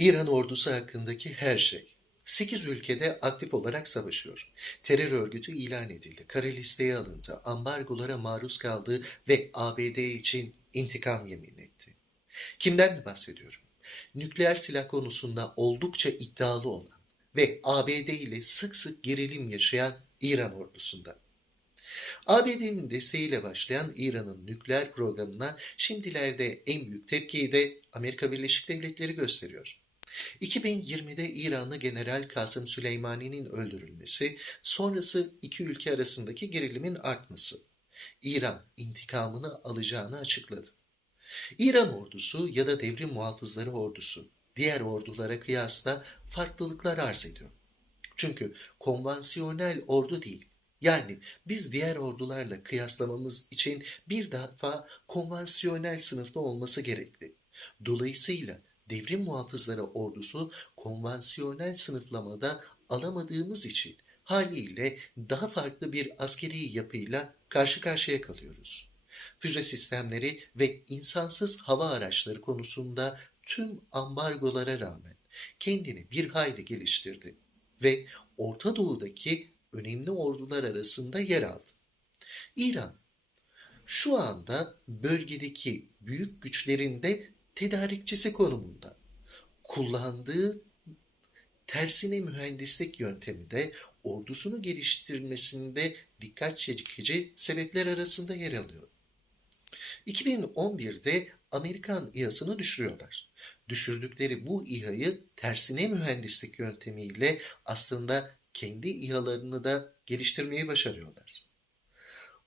İran ordusu hakkındaki her şey. 8 ülkede aktif olarak savaşıyor. Terör örgütü ilan edildi, kara listeye alındı, ambargolara maruz kaldı ve ABD için intikam yemin etti. Kimden mi bahsediyorum? Nükleer silah konusunda oldukça iddialı olan ve ABD ile sık sık gerilim yaşayan İran ordusundan. ABD'nin desteğiyle başlayan İran'ın nükleer programına şimdilerde en büyük tepkiyi de Amerika Birleşik Devletleri gösteriyor. 2020'de İranlı General Kasım Süleymani'nin öldürülmesi, sonrası iki ülke arasındaki gerilimin artması. İran intikamını alacağını açıkladı. İran ordusu ya da devrim muhafızları ordusu diğer ordulara kıyasla farklılıklar arz ediyor. Çünkü konvansiyonel ordu değil. Yani biz diğer ordularla kıyaslamamız için bir defa konvansiyonel sınıfta olması gerekli. Dolayısıyla devrim muhafızları ordusu konvansiyonel sınıflamada alamadığımız için haliyle daha farklı bir askeri yapıyla karşı karşıya kalıyoruz. Füze sistemleri ve insansız hava araçları konusunda tüm ambargolara rağmen kendini bir hayli geliştirdi ve Orta Doğu'daki önemli ordular arasında yer aldı. İran şu anda bölgedeki büyük güçlerin de tedarikçisi konumunda. Kullandığı tersine mühendislik yöntemi de ordusunu geliştirmesinde dikkat çekici sebepler arasında yer alıyor. 2011'de Amerikan İHA'sını düşürüyorlar. Düşürdükleri bu İHA'yı tersine mühendislik yöntemiyle aslında kendi İHA'larını da geliştirmeyi başarıyorlar.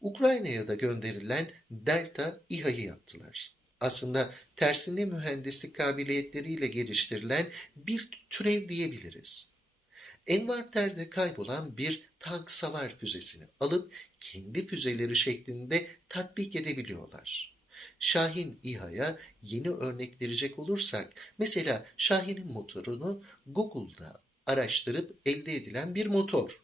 Ukrayna'ya da gönderilen Delta İHA'yı yaptılar. Aslında tersine mühendislik kabiliyetleriyle geliştirilen bir türev diyebiliriz. Envanterde kaybolan bir tank savar füzesini alıp kendi füzeleri şeklinde tatbik edebiliyorlar. Şahin İHA'ya yeni örnek verecek olursak, mesela Şahin'in motorunu Google'da araştırıp elde edilen bir motor.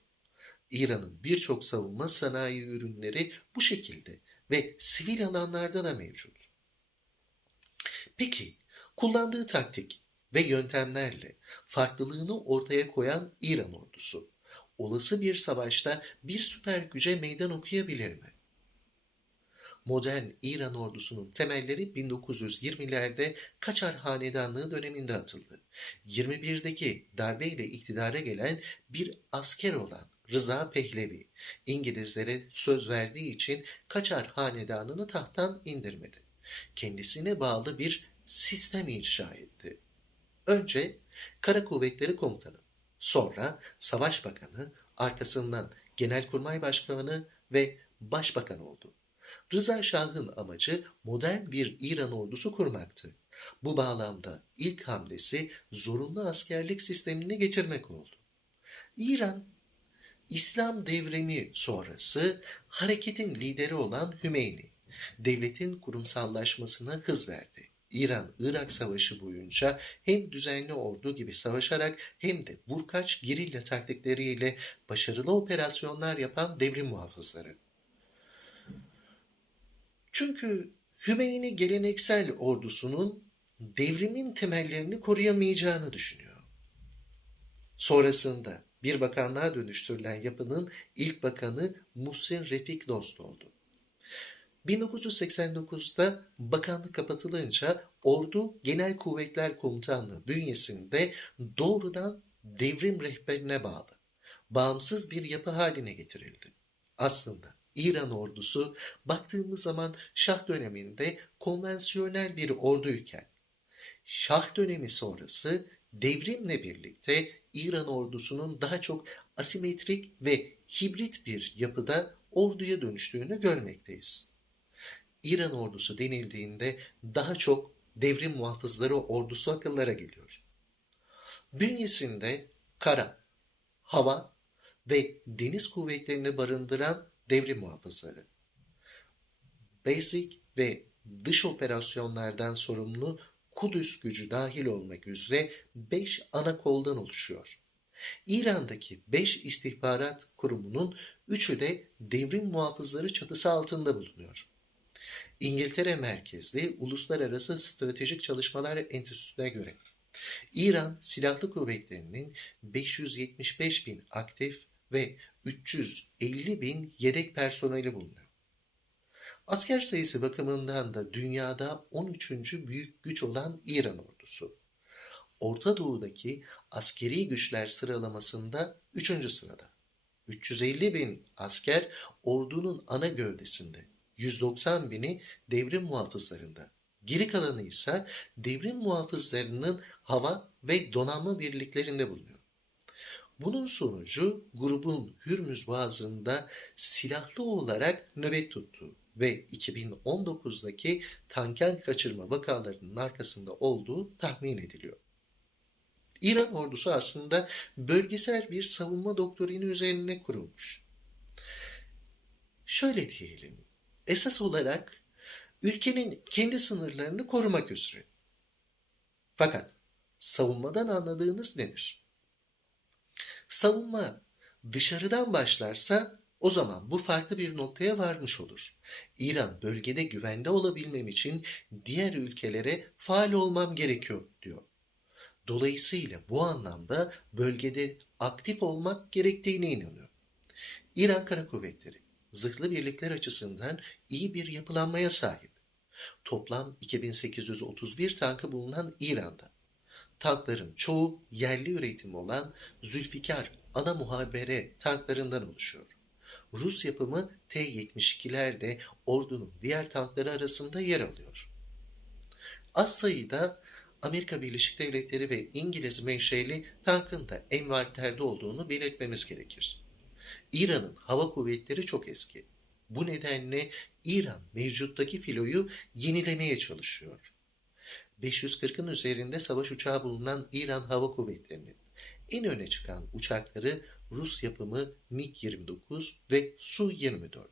İran'ın birçok savunma sanayi ürünleri bu şekilde ve sivil alanlarda da mevcut. Peki, kullandığı taktik ve yöntemlerle farklılığını ortaya koyan İran ordusu, olası bir savaşta bir süper güce meydan okuyabilir mi? Modern İran ordusunun temelleri 1920'lerde Kaçar Hanedanlığı döneminde atıldı. 21'deki darbeyle iktidara gelen bir asker olan Rıza Pehlevi, İngilizlere söz verdiği için Kaçar Hanedanı'nı tahttan indirmedi. Kendisine bağlı bir sistem inşa etti. Önce Kara Kuvvetleri Komutanı, sonra Savaş Bakanı, arkasından Genelkurmay Başkanı ve Başbakan oldu. Rıza Şah'ın amacı modern bir İran ordusu kurmaktı. Bu bağlamda ilk hamlesi zorunlu askerlik sistemini getirmek oldu. İran, İslam devrimi sonrası hareketin lideri olan Hümeyni, devletin kurumsallaşmasına hız verdi. İran-Irak Savaşı boyunca hem düzenli ordu gibi savaşarak hem de burkaç gerilla taktikleriyle başarılı operasyonlar yapan devrim muhafızları. Çünkü Hümeyni geleneksel ordusunun devrimin temellerini koruyamayacağını düşünüyor. Sonrasında bir bakanlığa dönüştürülen yapının ilk bakanı Muhsin Refik Dost oldu. 1989'da bakanlık kapatılınca Ordu Genel Kuvvetler Komutanlığı bünyesinde doğrudan devrim rehberine bağlı, bağımsız bir yapı haline getirildi. Aslında İran ordusu baktığımız zaman Şah döneminde konvansiyonel bir orduyken, Şah dönemi sonrası devrimle birlikte İran ordusunun daha çok asimetrik ve hibrit bir yapıda orduya dönüştüğünü görmekteyiz. İran ordusu denildiğinde daha çok devrim muhafızları ordusu akıllara geliyor. Bünyesinde kara, hava ve deniz kuvvetlerini barındıran devrim muhafızları. Basic ve dış operasyonlardan sorumlu Kudüs gücü dahil olmak üzere 5 ana koldan oluşuyor. İran'daki 5 istihbarat kurumunun 3'ü de devrim muhafızları çatısı altında bulunuyor. İngiltere merkezli Uluslararası Stratejik Çalışmalar Enstitüsü'ne göre İran Silahlı Kuvvetleri'nin 575 bin aktif ve 350 bin yedek personeli bulunuyor. Asker sayısı bakımından da dünyada 13. büyük güç olan İran ordusu. Orta Doğu'daki askeri güçler sıralamasında 3. sırada. 350 bin asker ordunun ana gövdesinde, 190 bini devrim muhafızlarında. Geri kalanı ise devrim muhafızlarının hava ve donanma birliklerinde bulunuyor. Bunun sonucu grubun Hürmüz Boğazı'nda silahlı olarak nöbet tuttuğu ve 2019'daki tanker kaçırma vakalarının arkasında olduğu tahmin ediliyor. İran ordusu aslında bölgesel bir savunma doktrini üzerine kurulmuş. Şöyle diyelim, esas olarak ülkenin kendi sınırlarını korumak üzere. Fakat savunmadan anladığınız nedir? Savunma dışarıdan başlarsa o zaman bu farklı bir noktaya varmış olur. İran bölgede güvende olabilmem için diğer ülkelere faal olmam gerekiyor diyor. Dolayısıyla bu anlamda bölgede aktif olmak gerektiğine inanıyor. İran Kara Kuvvetleri zırhlı birlikler açısından iyi bir yapılanmaya sahip. Toplam 2831 tankı bulunan İran'da. Tankların çoğu yerli üretim olan Zülfikar ana muhabere tanklarından oluşuyor. Rus yapımı T-72'ler de ordunun diğer tankları arasında yer alıyor. Az sayıda Amerika Birleşik Devletleri ve İngiliz menşeli tankın da envanterde olduğunu belirtmemiz gerekir. İran'ın hava kuvvetleri çok eski. Bu nedenle İran mevcuttaki filoyu yenilemeye çalışıyor. 540'ın üzerinde savaş uçağı bulunan İran Hava Kuvvetleri'nin en öne çıkan uçakları Rus yapımı MiG-29 ve Su-24.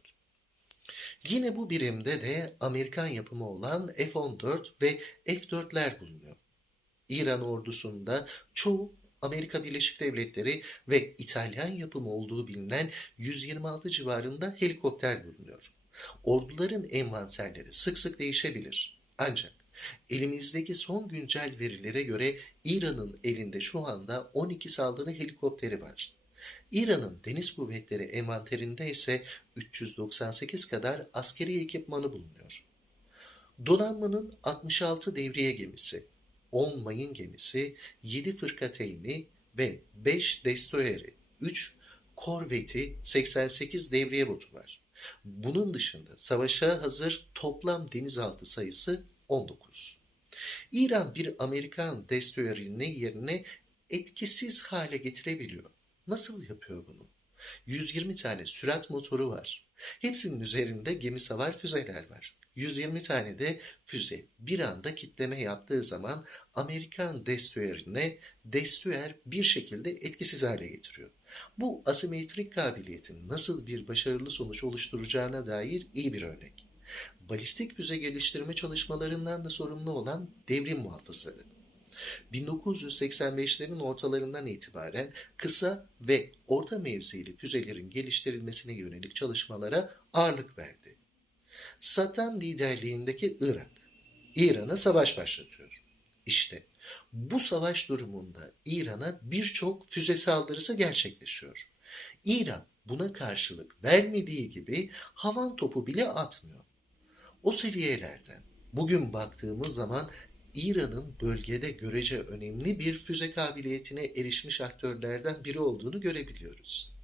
Yine bu birimde de Amerikan yapımı olan F-14 ve F-4'ler bulunuyor. İran ordusunda çoğu Amerika Birleşik Devletleri ve İtalyan yapımı olduğu bilinen 126 civarında helikopter bulunuyor. Orduların envanterleri sık sık değişebilir. Ancak elimizdeki son güncel verilere göre İran'ın elinde şu anda 12 saldırı helikopteri var. İran'ın deniz kuvvetleri envanterinde ise 398 kadar askeri ekipmanı bulunuyor. Donanmanın 66 devriye gemisi, 10 mayın gemisi, 7 fırkateyni ve 5 destroyeri, 3 korveti, 88 devriye botu var. Bunun dışında savaşa hazır toplam denizaltı sayısı 19. İran bir Amerikan destroyerini yerine etkisiz hale getirebiliyor. Nasıl yapıyor bunu? 120 tane sürat motoru var. Hepsinin üzerinde gemi savar füzeler var. 120 tane de füze bir anda kitleme yaptığı zaman Amerikan destroyerine destroyer bir şekilde etkisiz hale getiriyor. Bu asimetrik kabiliyetin nasıl bir başarılı sonuç oluşturacağına dair iyi bir örnek. Balistik füze geliştirme çalışmalarından da sorumlu olan devrim muhafızları. 1985'lerin ortalarından itibaren kısa ve orta mevzili füzelerin geliştirilmesine yönelik çalışmalara ağırlık verdi. Saddam liderliğindeki Irak, İran'a savaş başlatıyor. İşte bu savaş durumunda İran'a birçok füze saldırısı gerçekleşiyor. İran buna karşılık vermediği gibi havan topu bile atmıyor. O seviyelerden bugün baktığımız zaman İran'ın bölgede görece önemli bir füze kabiliyetine erişmiş aktörlerden biri olduğunu görebiliyoruz.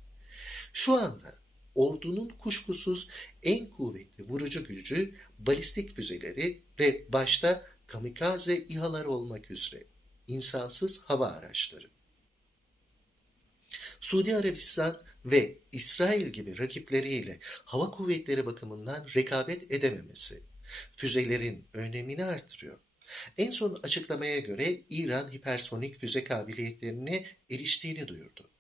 Şu anda ordunun kuşkusuz en kuvvetli vurucu gücü balistik füzeleri ve başta kamikaze İHA'lar olmak üzere insansız hava araçları. Suudi Arabistan ve İsrail gibi rakipleriyle hava kuvvetleri bakımından rekabet edememesi füzelerin önemini artırıyor. En son açıklamaya göre İran hipersonik füze kabiliyetlerine eriştiğini duyurdu.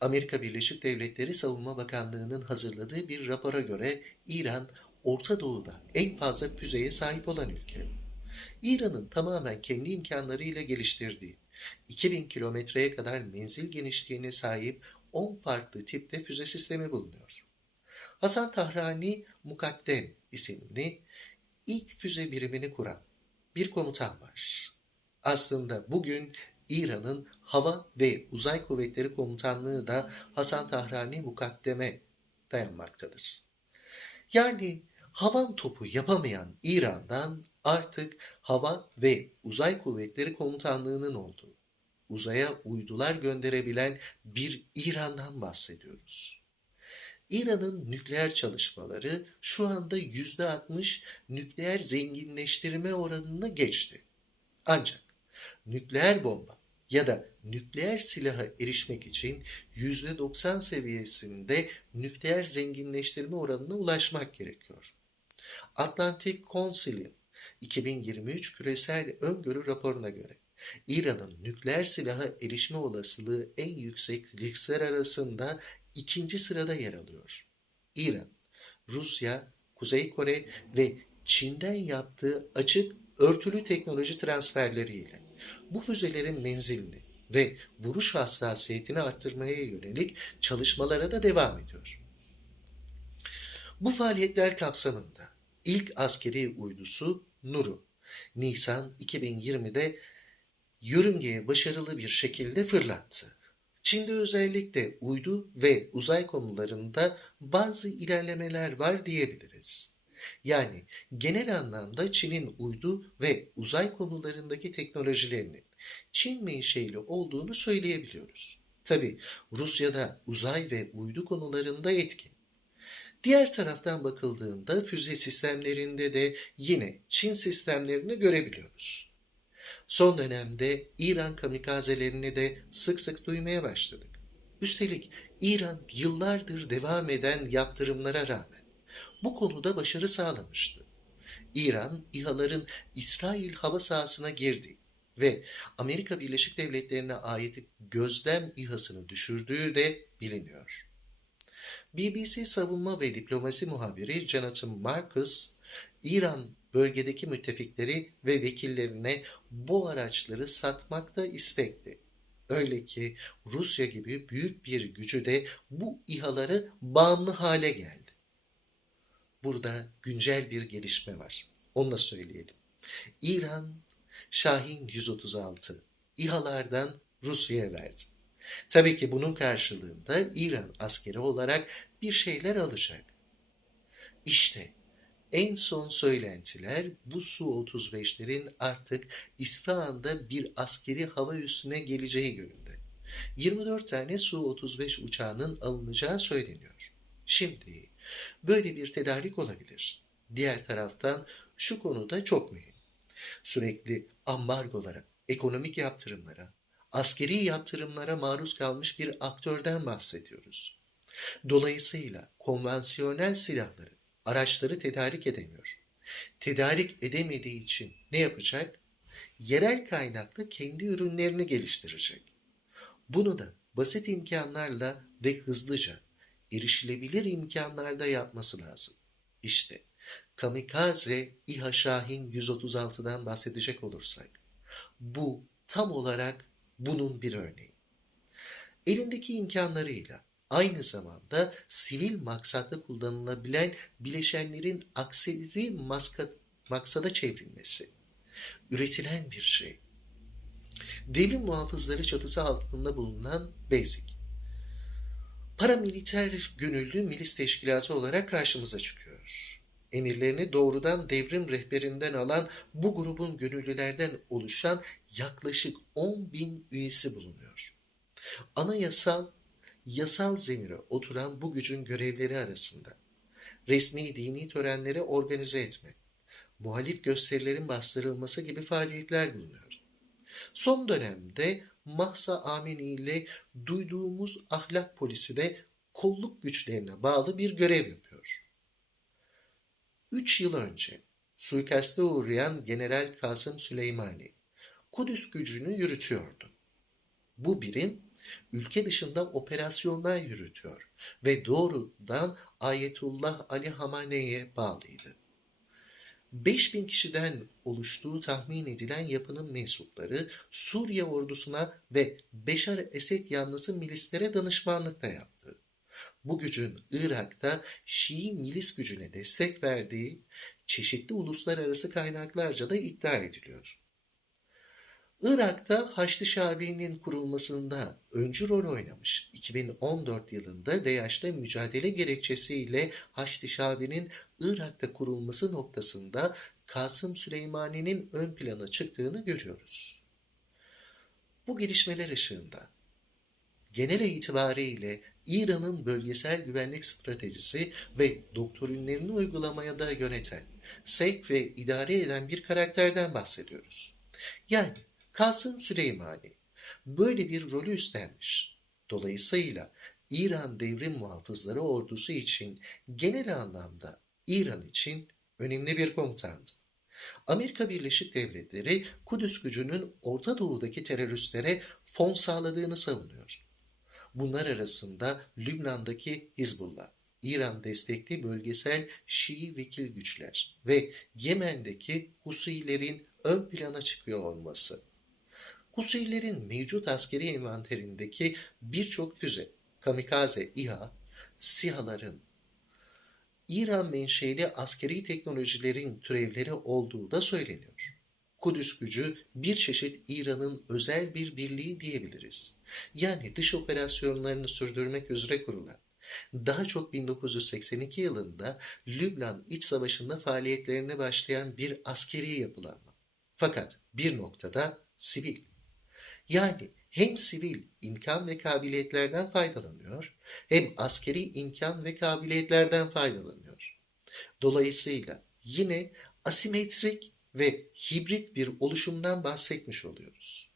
Amerika Birleşik Devletleri Savunma Bakanlığı'nın hazırladığı bir rapora göre İran, Orta Doğu'da en fazla füzeye sahip olan ülke. İran'ın tamamen kendi imkanlarıyla geliştirdiği 2000 kilometreye kadar menzil genişliğine sahip 10 farklı tipte füze sistemi bulunuyor. Hasan Tahrani Mukaddem isimli ilk füze birimini kuran bir komutan var. Aslında bugün İran'ın Hava ve Uzay Kuvvetleri Komutanlığı da Hasan Tahrani Mukaddem'e dayanmaktadır. Yani havan topu yapamayan İran'dan artık Hava ve Uzay Kuvvetleri Komutanlığı'nın olduğu, uzaya uydular gönderebilen bir İran'dan bahsediyoruz. İran'ın nükleer çalışmaları şu anda %60 nükleer zenginleştirme oranını geçti. Ancak nükleer bomba ya da nükleer silaha erişmek için %90 seviyesinde nükleer zenginleştirme oranına ulaşmak gerekiyor. Atlantic Council'in 2023 küresel öngörü raporuna göre İran'ın nükleer silaha erişme olasılığı en yüksek riskler arasında ikinci sırada yer alıyor. İran, Rusya, Kuzey Kore ve Çin'den yaptığı açık örtülü teknoloji transferleriyle bu füzelerin menzilini ve vuruş hassasiyetini artırmaya yönelik çalışmalara da devam ediyor. Bu faaliyetler kapsamında ilk askeri uydusu Nur'u Nisan 2020'de yörüngeye başarılı bir şekilde fırlattı. Çin'de özellikle uydu ve uzay konularında bazı ilerlemeler var diyebiliriz. Yani genel anlamda Çin'in uydu ve uzay konularındaki teknolojilerinin Çin menşeli olduğunu söyleyebiliyoruz. Tabi Rusya'da uzay ve uydu konularında etkin. Diğer taraftan bakıldığında füze sistemlerinde de yine Çin sistemlerini görebiliyoruz. Son dönemde İran kamikazelerini de sık sık duymaya başladık. Üstelik İran yıllardır devam eden yaptırımlara rağmen bu konuda başarı sağlamıştı. İran, İHA'ların İsrail hava sahasına girdi ve Amerika Birleşik Devletleri'ne ait gözlem İHA'sını düşürdüğü de biliniyor. BBC savunma ve diplomasi muhabiri Jonathan Marcus, İran bölgedeki müttefikleri ve vekillerine bu araçları satmakta istekli. Öyle ki Rusya gibi büyük bir gücü de bu İHA'ları bağımlı hale geldi. Burada güncel bir gelişme var. Onu da söyleyelim. İran Şahin 136 İHA'lardan Rusya'ya verdi. Tabii ki bunun karşılığında İran askeri olarak bir şeyler alacak. İşte en son söylentiler bu Su-35'lerin artık İsfahan'da bir askeri hava üssüne geleceği yönünde. 24 tane Su-35 uçağının alınacağı söyleniyor. Şimdi böyle bir tedarik olabilir. Diğer taraftan şu konuda çok mühim. Sürekli ambargolara, ekonomik yaptırımlara, askeri yaptırımlara maruz kalmış bir aktörden bahsediyoruz. Dolayısıyla konvansiyonel silahları, araçları tedarik edemiyor. Tedarik edemediği için ne yapacak? Yerel kaynaklı kendi ürünlerini geliştirecek. Bunu da basit imkanlarla ve hızlıca erişilebilir imkanlarda yapması lazım. İşte Kamikaze İHA Şahin 136'dan bahsedecek olursak bu tam olarak bunun bir örneği. Elindeki imkanlarıyla aynı zamanda sivil maksatlı kullanılabilen bileşenlerin akseri maksada çevrilmesi. Üretilen bir şey. Devrim muhafızları çatısı altında bulunan BASIC. Paramiliter gönüllü milis teşkilatı olarak karşımıza çıkıyor. Emirlerini doğrudan devrim rehberinden alan bu grubun gönüllülerden oluşan yaklaşık 10 bin üyesi bulunuyor. Anayasal yasal zemire oturan bu gücün görevleri arasında resmi dini törenleri organize etme, muhalif gösterilerin bastırılması gibi faaliyetler bulunuyor. Son dönemde Mahsa Amini ile duyduğumuz ahlak polisi de kolluk güçlerine bağlı bir görev yapıyor. Üç yıl önce suikaste uğrayan General Kasım Süleymani Kudüs gücünü yürütüyordu. Bu birim ülke dışında operasyonlar yürütüyor ve doğrudan Ayetullah Ali Hamane'ye bağlıydı. 5000 kişiden oluştuğu tahmin edilen yapının mensupları Suriye ordusuna ve Beşar Esed yanlısı milislere danışmanlık da yaptı. Bu gücün Irak'ta Şii milis gücüne destek verdiği çeşitli uluslararası kaynaklarca da iddia ediliyor. Irak'ta Haçlı Şabi'nin kurulmasında öncü rol oynamış. 2014 yılında DAEŞ'te mücadele gerekçesiyle Haçlı Şabi'nin Irak'ta kurulması noktasında Kasım Süleymani'nin ön plana çıktığını görüyoruz. Bu gelişmeler ışığında genel itibariyle İran'ın bölgesel güvenlik stratejisi ve doktrinlerini uygulamaya da yöneten, sevk ve idare eden bir karakterden bahsediyoruz. Yani Kasım Süleymani böyle bir rolü üstlenmiş. Dolayısıyla İran Devrim Muhafızları ordusu için genel anlamda İran için önemli bir komutandı. Amerika Birleşik Devletleri Kudüs gücünün Orta Doğu'daki teröristlere fon sağladığını savunuyor. Bunlar arasında Lübnan'daki Hizbullah, İran destekli bölgesel Şii vekil güçler ve Yemen'deki Husilerin ön plana çıkıyor olması. Husilerin mevcut askeri envanterindeki birçok füze, kamikaze İHA, SİHA'ların İran menşeli askeri teknolojilerin türevleri olduğu da söyleniyor. Kudüs gücü bir çeşit İran'ın özel bir birliği diyebiliriz. Yani dış operasyonlarını sürdürmek üzere kurulan, daha çok 1982 yılında Lübnan İç Savaşı'nda faaliyetlerine başlayan bir askeri yapılanma. Fakat bir noktada sivil. Yani hem sivil imkan ve kabiliyetlerden faydalanıyor, hem askeri imkan ve kabiliyetlerden faydalanıyor. Dolayısıyla yine asimetrik ve hibrit bir oluşumdan bahsetmiş oluyoruz.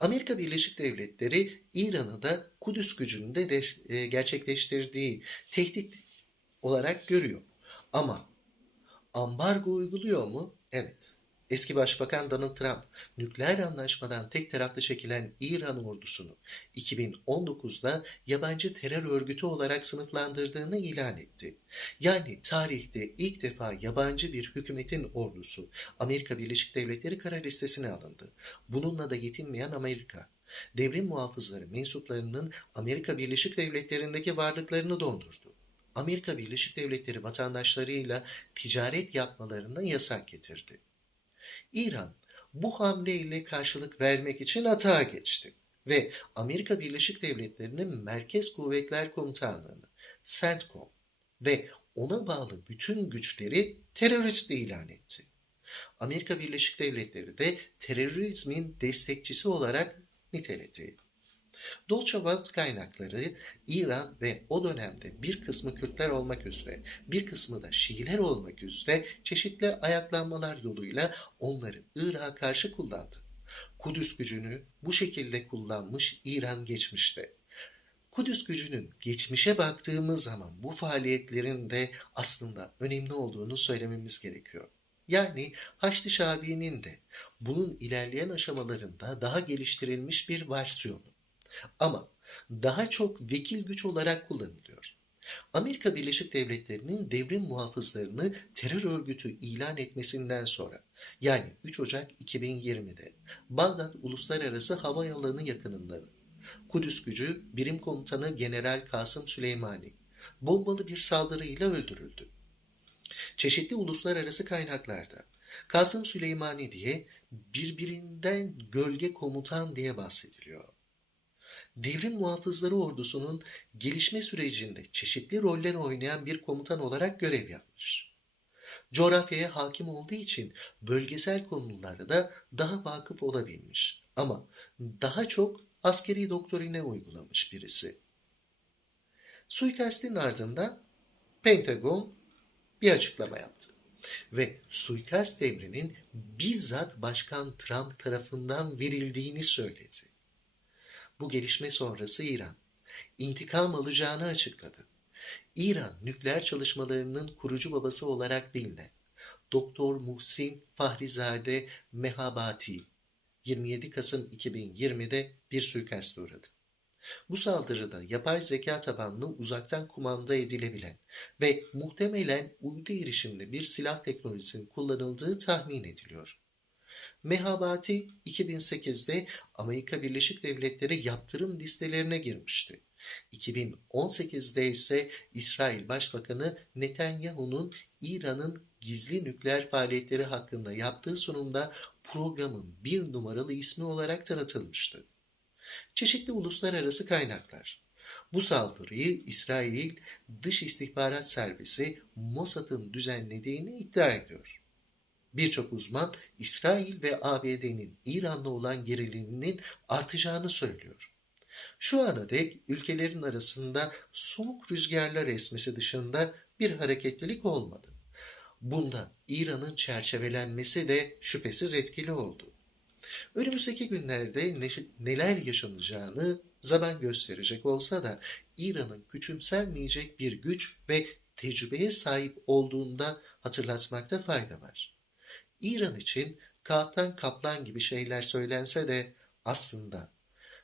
Amerika Birleşik Devletleri İran'ı da Kudüs gücünü de, e, gerçekleştirdiği tehdit olarak görüyor. Ama ambargo uyguluyor mu? Evet. Eski Başbakan Donald Trump, nükleer anlaşmadan tek taraflı çekilen İran ordusunu 2019'da yabancı terör örgütü olarak sınıflandırdığını ilan etti. Yani tarihte ilk defa yabancı bir hükümetin ordusu Amerika Birleşik Devletleri kara listesine alındı. Bununla da yetinmeyen Amerika, devrim muhafızları mensuplarının Amerika Birleşik Devletleri'ndeki varlıklarını dondurdu. Amerika Birleşik Devletleri vatandaşlarıyla ticaret yapmalarına yasak getirdi. İran bu hamleyle karşılık vermek için atağa geçti ve Amerika Birleşik Devletleri'nin Merkez Kuvvetler Komutanlığı'nı, CENTCOM ve ona bağlı bütün güçleri terörist ilan etti. Amerika Birleşik Devletleri de terörizmin destekçisi olarak niteledi. Dolce Welle kaynakları İran ve o dönemde bir kısmı Kürtler olmak üzere bir kısmı da Şiiler olmak üzere çeşitli ayaklanmalar yoluyla onları Irak'a karşı kullandı. Kudüs gücünü bu şekilde kullanmış İran geçmişte. Kudüs gücünün geçmişe baktığımız zaman bu faaliyetlerin de aslında önemli olduğunu söylememiz gerekiyor. Yani Haçlı Şabi'nin de bunun ilerleyen aşamalarında daha geliştirilmiş bir versiyonu. Ama daha çok vekil güç olarak kullanılıyor. Amerika Birleşik Devletleri'nin devrim muhafızlarını terör örgütü ilan etmesinden sonra yani 3 Ocak 2020'de Bağdat Uluslararası Havaalanı yakınında Kudüs gücü birim komutanı General Kasım Süleymani bombalı bir saldırıyla öldürüldü. Çeşitli uluslararası kaynaklarda Kasım Süleymani diye birbirinden gölge komutan diye bahsediliyor. Devrim Muhafızları Ordusu'nun gelişme sürecinde çeşitli roller oynayan bir komutan olarak görev yapmış. Coğrafyaya hakim olduğu için bölgesel konularda da daha vakıf olabilmiş ama daha çok askeri doktorine uygulamış birisi. Suikastin ardından Pentagon bir açıklama yaptı ve suikast emrinin bizzat Başkan Trump tarafından verildiğini söyledi. Bu gelişme sonrası İran intikam alacağını açıkladı. İran nükleer çalışmalarının kurucu babası olarak bilinen Doktor Muhsin Fahrizade Mehabati 27 Kasım 2020'de bir suikaste uğradı. Bu saldırıda yapay zeka tabanlı uzaktan kumanda edilebilen ve muhtemelen uydu erişimli bir silah teknolojisinin kullanıldığı tahmin ediliyor. Mehabati 2008'de Amerika Birleşik Devletleri yaptırım listelerine girmişti 2018'de ise İsrail Başbakanı Netanyahu'nun İran'ın gizli nükleer faaliyetleri hakkında yaptığı sunumda programın bir numaralı ismi olarak tanıtılmıştı. Çeşitli uluslararası kaynaklar bu saldırıyı İsrail Dış İstihbarat Servisi Mossad'ın düzenlediğini iddia ediyor. Birçok uzman İsrail ve ABD'nin İran'la olan geriliminin artacağını söylüyor. Şu ana dek ülkelerin arasında soğuk rüzgarlar esmesi dışında bir hareketlilik olmadı. Bunda İran'ın çerçevelenmesi de şüphesiz etkili oldu. Önümüzdeki günlerde neler yaşanacağını zaman gösterecek olsa da İran'ın küçümsenmeyecek bir güç ve tecrübeye sahip olduğunda hatırlatmakta fayda var. İran için kağıttan kaplan gibi şeyler söylense de aslında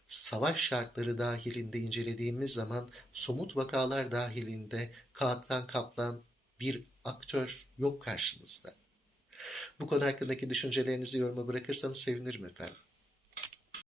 savaş şartları dahilinde incelediğimiz zaman somut vakalar dahilinde kağıttan kaplan bir aktör yok karşımızda. Bu konu hakkındaki düşüncelerinizi yoruma bırakırsanız sevinirim efendim.